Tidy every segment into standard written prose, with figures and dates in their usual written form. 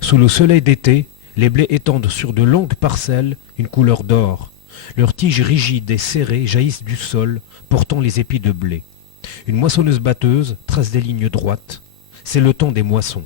Sous le soleil d'été, les blés étendent sur de longues parcelles une couleur d'or. Leurs tiges rigides et serrées jaillissent du sol, portant les épis de blé. Une moissonneuse-batteuse trace des lignes droites. C'est le temps des moissons.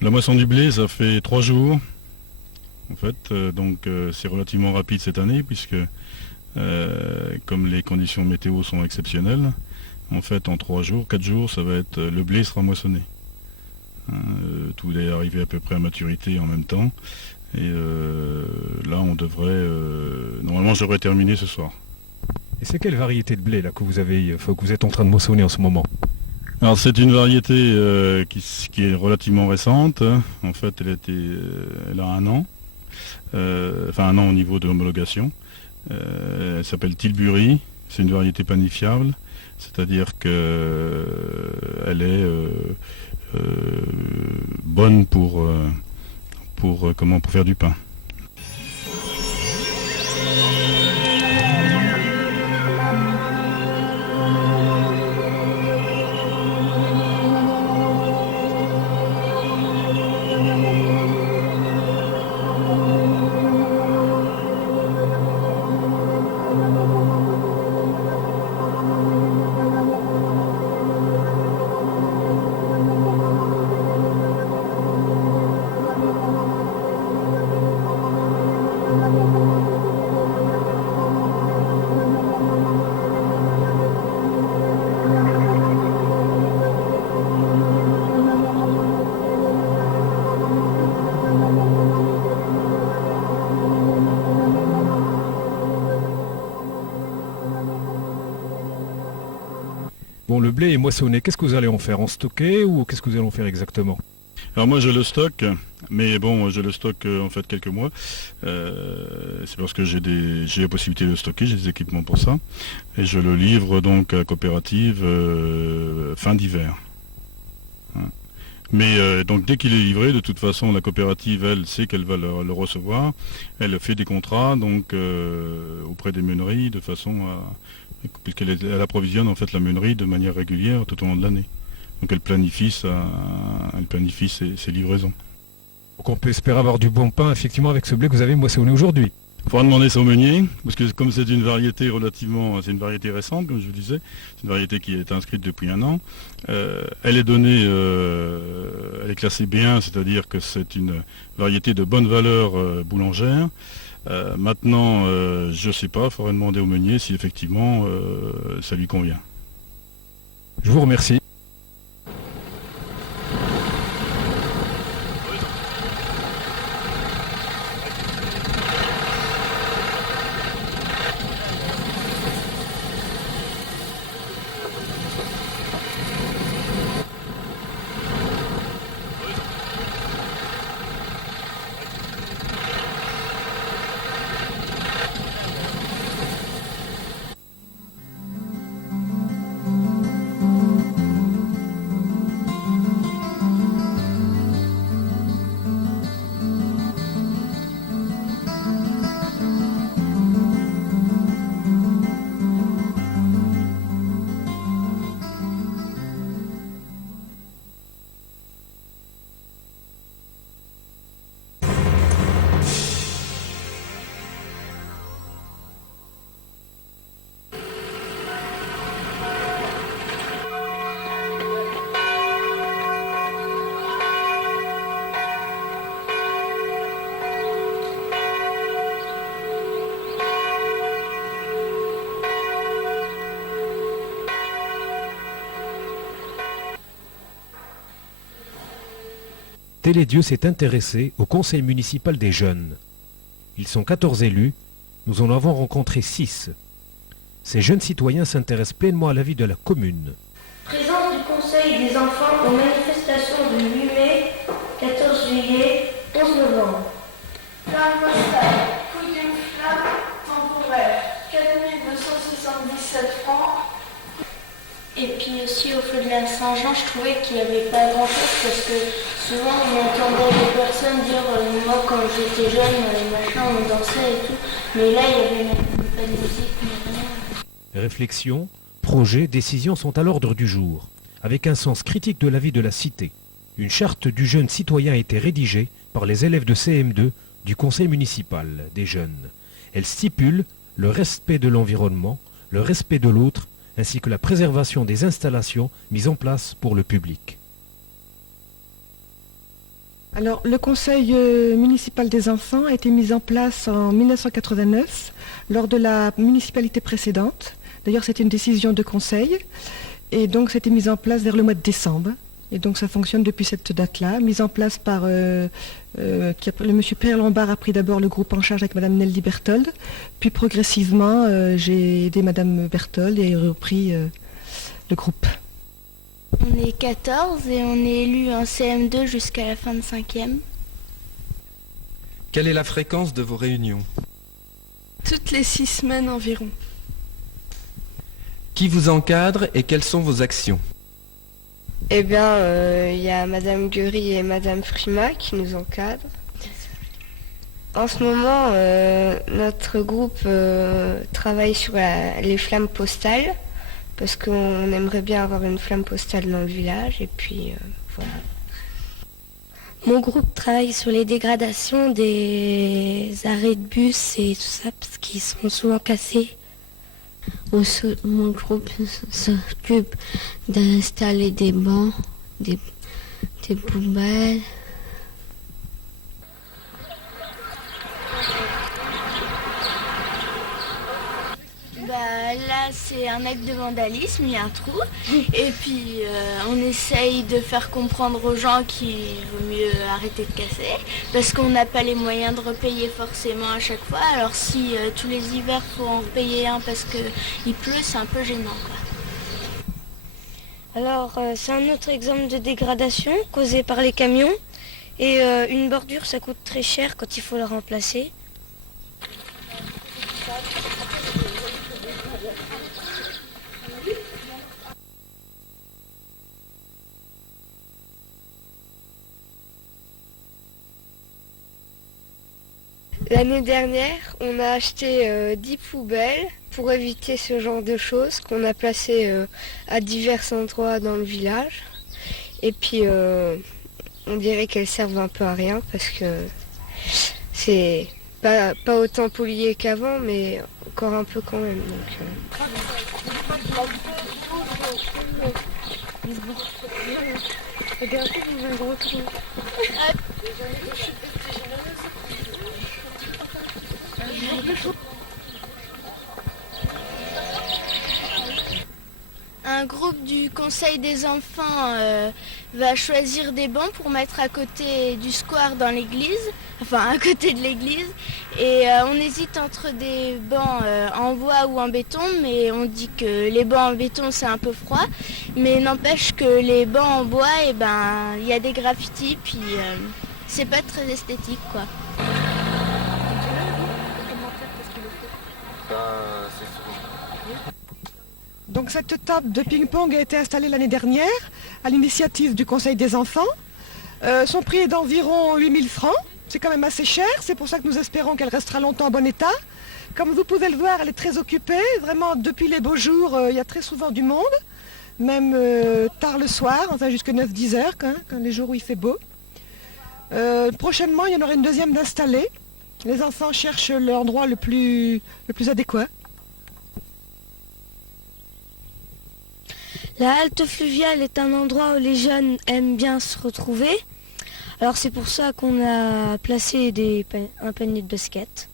La moisson du blé, ça fait 3 jours, en fait, donc c'est relativement rapide cette année, puisque comme les conditions météo sont exceptionnelles, en fait en 3 jours, 4 jours, ça va être, le blé sera moissonné. Tout est arrivé à peu près à maturité en même temps, et là on devrait, normalement j'aurais terminé ce soir. Et c'est quelle variété de blé là, que vous êtes en train de moissonner en ce moment? Alors c'est une variété qui est relativement récente. En fait elle a 1 an, enfin 1 an au niveau de l'homologation. Elle s'appelle Tilbury, c'est une variété panifiable, c'est-à-dire que elle est bonne pour faire du pain. Bon, le blé est moissonné, qu'est-ce que vous allez en faire? En stocker ou qu'est-ce que vous allez en faire exactement? Alors moi je le stocke, mais bon je le stocke en fait quelques mois. C'est parce que j'ai la possibilité de le stocker, j'ai des équipements pour ça. Et je le livre donc à la coopérative fin d'hiver. Mais donc dès qu'il est livré, de toute façon la coopérative elle sait qu'elle va le recevoir. Elle fait des contrats donc auprès des meuneries de façon puisqu'elle approvisionne en fait la meunerie de manière régulière tout au long de l'année. Donc elle planifie ses livraisons. Donc on peut espérer avoir du bon pain effectivement avec ce blé que vous avez moissonné aujourd'hui. Il faudra demander ça au meunier, parce que comme c'est une variété c'est une variété récente, comme je vous disais, c'est une variété qui est inscrite depuis 1 an. Elle est donnée, elle est classée bien, c'est-à-dire que c'est une variété de bonne valeur boulangère. Maintenant, je ne sais pas, il faudrait demander au meunier si effectivement ça lui convient. Je vous remercie. Télédieu s'est intéressé au conseil municipal des jeunes. Ils sont 14 élus, nous en avons rencontré 6. Ces jeunes citoyens s'intéressent pleinement à la vie de la commune. Présence du Conseil des enfants aux manifestations de 8 mai, 14 juillet, 11 novembre. Flamme postale, couille d'une flamme temporaire, 4277 francs. Et puis aussi au feu de la Saint-Jean, je trouvais qu'il n'y avait pas grand-chose parce que souvent on entendait des personnes dire moi quand j'étais jeune, machin, on dansait et tout. Mais là il n'y avait même pas de musique ni rien. Réflexions, projets, décisions sont à l'ordre du jour, avec un sens critique de la vie de la cité. Une charte du jeune citoyen a été rédigée par les élèves de CM2 du conseil municipal des jeunes. Elle stipule le respect de l'environnement, le respect de l'autre, ainsi que la préservation des installations mises en place pour le public. Alors, le conseil municipal des enfants a été mis en place en 1989 lors de la municipalité précédente. D'ailleurs, c'était une décision de conseil et donc c'était mis en place vers le mois de décembre. Et donc ça fonctionne depuis cette date-là, mise en place par le monsieur Pierre Lombard a pris d'abord le groupe en charge avec madame Nelly Berthold, puis progressivement j'ai aidé madame Berthold et repris le groupe. On est 14 et on est élus en CM2 jusqu'à la fin de 5e. Quelle est la fréquence de vos réunions? Toutes les 6 semaines environ. Qui vous encadre et quelles sont vos actions? Eh bien, il y a Madame Gury et Madame Frima qui nous encadrent. En ce moment, notre groupe travaille sur les flammes postales, parce qu'on aimerait bien avoir une flamme postale dans le village, et puis voilà. Mon groupe travaille sur les dégradations des arrêts de bus et tout ça, parce qu'ils sont souvent cassés. Mon groupe s'occupe d'installer des bancs, des poubelles. Là c'est un acte de vandalisme, il y a un trou. Et puis on essaye de faire comprendre aux gens qu'il vaut mieux arrêter de casser. Parce qu'on n'a pas les moyens de repayer forcément à chaque fois. Alors si tous les hivers faut en repayer un parce qu'il pleut, c'est un peu gênant, quoi. Alors c'est un autre exemple de dégradation causée par les camions. Et une bordure ça coûte très cher quand il faut la remplacer. L'année dernière, on a acheté 10 poubelles pour éviter ce genre de choses qu'on a placées à divers endroits dans le village. Et puis, on dirait qu'elles servent un peu à rien parce que c'est pas autant pollué qu'avant, mais encore un peu quand même. Un groupe du conseil des enfants va choisir des bancs pour mettre à côté du square dans l'église, enfin à côté de l'église. Et on hésite entre des bancs en bois ou en béton, mais on dit que les bancs en béton c'est un peu froid. Mais n'empêche que les bancs en bois, il y a des graffitis, puis c'est pas très esthétique, quoi. Donc cette table de ping-pong a été installée l'année dernière à l'initiative du Conseil des enfants. Son prix est d'environ 8 000 francs. C'est quand même assez cher, c'est pour ça que nous espérons qu'elle restera longtemps en bon état. Comme vous pouvez le voir, elle est très occupée. Vraiment, depuis les beaux jours, il y a très souvent du monde. Même tard le soir, enfin jusqu'à 9-10 heures, quand les jours où il fait beau. Prochainement, il y en aura une deuxième d'installer. Les enfants cherchent l'endroit le plus adéquat. La halte fluviale est un endroit où les jeunes aiment bien se retrouver. Alors c'est pour ça qu'on a placé un panier de basket.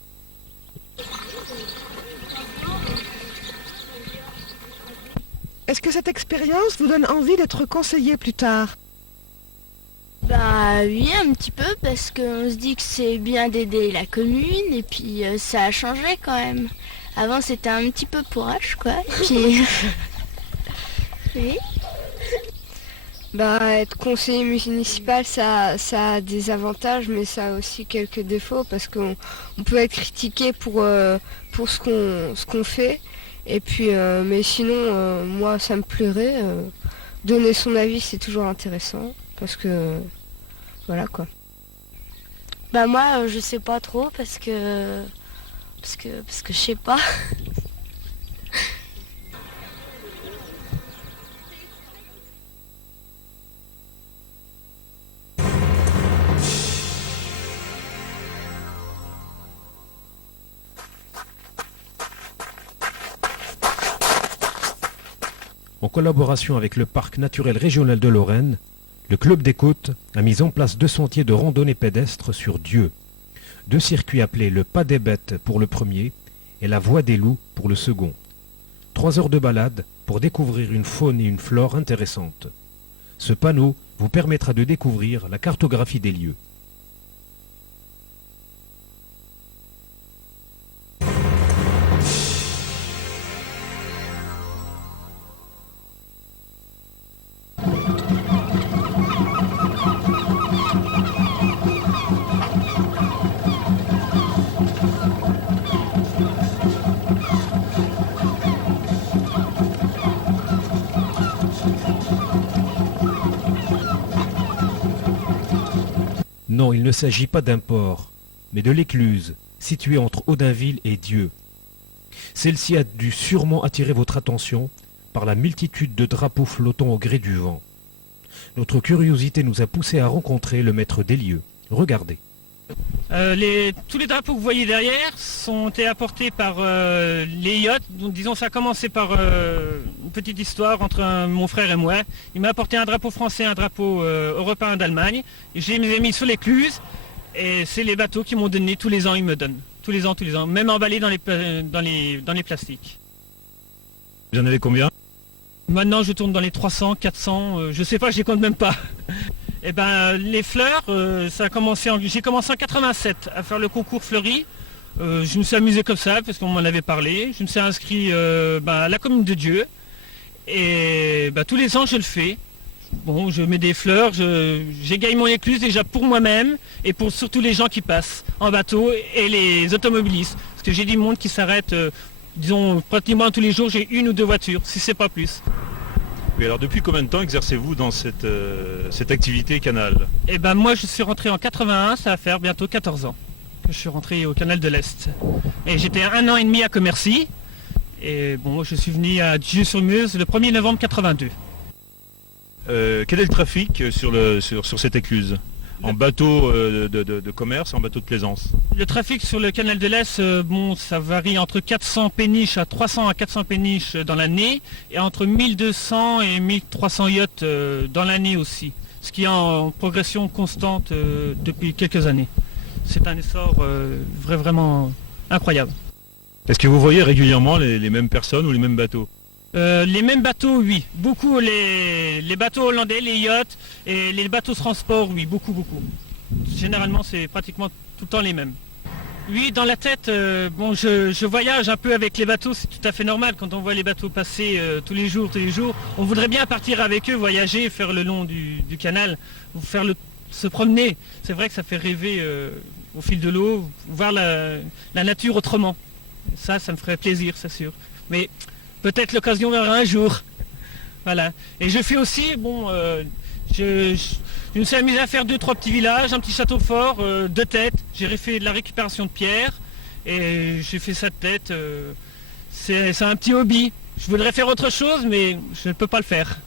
Est-ce que cette expérience vous donne envie d'être conseiller plus tard? Bah oui, un petit peu, parce qu'on se dit que c'est bien d'aider la commune, et puis ça a changé quand même. Avant c'était un petit peu pourrage, quoi, et puis... oui. Bah, être conseiller municipal, ça a des avantages, mais ça a aussi quelques défauts, parce qu'on peut être critiqué pour ce qu'on fait. Et puis, mais sinon, moi, ça me plairait. Donner son avis, c'est toujours intéressant, parce que, voilà quoi. Bah moi, je sais pas trop, parce que je sais pas. En collaboration avec le Parc naturel régional de Lorraine, le Club des Côtes a mis en place 2 sentiers de randonnée pédestre sur Dieu. 2 circuits appelés le Pas des Bêtes pour le premier et la Voie des Loups pour le second. 3 heures de balade pour découvrir une faune et une flore intéressantes. Ce panneau vous permettra de découvrir la cartographie des lieux. Non, il ne s'agit pas d'un port, mais de l'écluse, située entre Audinville et Dieu. Celle-ci a dû sûrement attirer votre attention par la multitude de drapeaux flottant au gré du vent. Notre curiosité nous a poussé à rencontrer le maître des lieux. Regardez. Tous les drapeaux que vous voyez derrière sont été apportés par les yachts. Donc, disons, ça a commencé par une petite histoire entre mon frère et moi. Il m'a apporté un drapeau français, un drapeau européen d'Allemagne. Et je les ai mis sur l'écluse. Et c'est les bateaux qui m'ont donné tous les ans, ils me donnent. Tous les ans, même emballés dans les plastiques. Vous en avez combien? Maintenant, je tourne dans les 300, 400, je sais pas, je les compte même pas. Eh ben, les fleurs, j'ai commencé en 87 à faire le concours fleuri. Je me suis amusé comme ça parce qu'on m'en avait parlé. Je me suis inscrit à la commune de Dieu. Et tous les ans, je le fais. Bon, je mets des fleurs, j'égaye mon écluse déjà pour moi-même et pour surtout les gens qui passent en bateau et les automobilistes. Parce que j'ai du monde qui s'arrête, disons, pratiquement tous les jours, j'ai 1 ou 2 voitures, si c'est pas plus. Et alors depuis combien de temps exercez-vous dans cette activité canal? Eh ben moi je suis rentré en 81, ça va faire bientôt 14 ans que je suis rentré au canal de l'Est. Et j'étais 1 an et demi à Commercy. Et bon, je suis venu à Dieu-sur-Meuse le 1er novembre 82. Quel est le trafic sur cette écluse? En bateau de commerce, en bateau de plaisance? Le trafic sur le canal de l'Est, bon, ça varie entre 400 péniches à 300 à 400 péniches dans l'année et entre 1200 et 1300 yachts dans l'année aussi, ce qui est en progression constante depuis quelques années. C'est un essor vraiment incroyable. Est-ce que vous voyez régulièrement les mêmes personnes ou les mêmes bateaux? Les mêmes bateaux, oui. Beaucoup les bateaux hollandais, les yachts et les bateaux de transport, oui, beaucoup. Généralement, c'est pratiquement tout le temps les mêmes. Oui, dans la tête, bon, je voyage un peu avec les bateaux, c'est tout à fait normal. Quand on voit les bateaux passer tous les jours, on voudrait bien partir avec eux, voyager, faire le long du canal, se promener. C'est vrai que ça fait rêver au fil de l'eau, voir la nature autrement. Ça me ferait plaisir, c'est sûr. Mais peut-être l'occasion viendra un jour. Voilà. Et je fais aussi, bon, je me suis amusé à faire 2-3 petits villages, un petit château fort, 2 têtes. J'ai fait de la récupération de pierres et j'ai fait 7 têtes. C'est un petit hobby. Je voudrais faire autre chose, mais je ne peux pas le faire.